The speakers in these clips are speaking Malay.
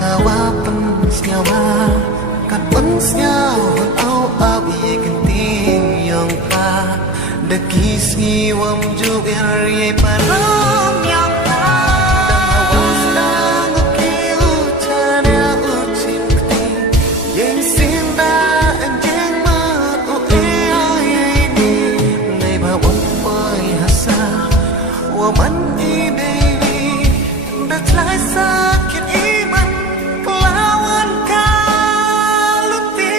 ngawapan senyawa kan pun senyawa au abi genting yang pa dekis ngiwam juwer ye param yang pa dan awas dan ukiu chana ucin kti yang sinda anjing ma u ai ni nei ba wong pai hasa wa man i dei da tlai sakit iman kelawan kaluti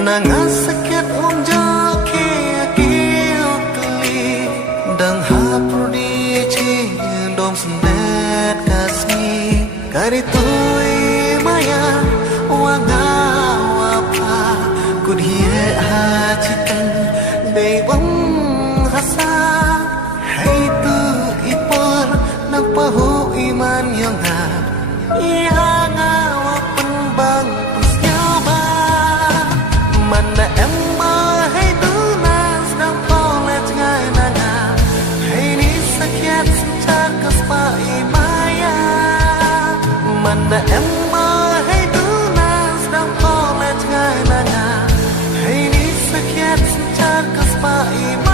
nangas sakit umjaki akil keli dang haprudi ci dom sendet kasni kari tui maya wanga wapa kudhie hacitan dewang hasa hai tu ipor nampahu iman yang ha ihanga wapen bang mana em mơ hay đứa nas đang fall lên ngay nanga hay ni sakit sejak kespai maya mana em mơ hay đứa nas đang fall lên ngay nanga hay ni sakit sejak kespai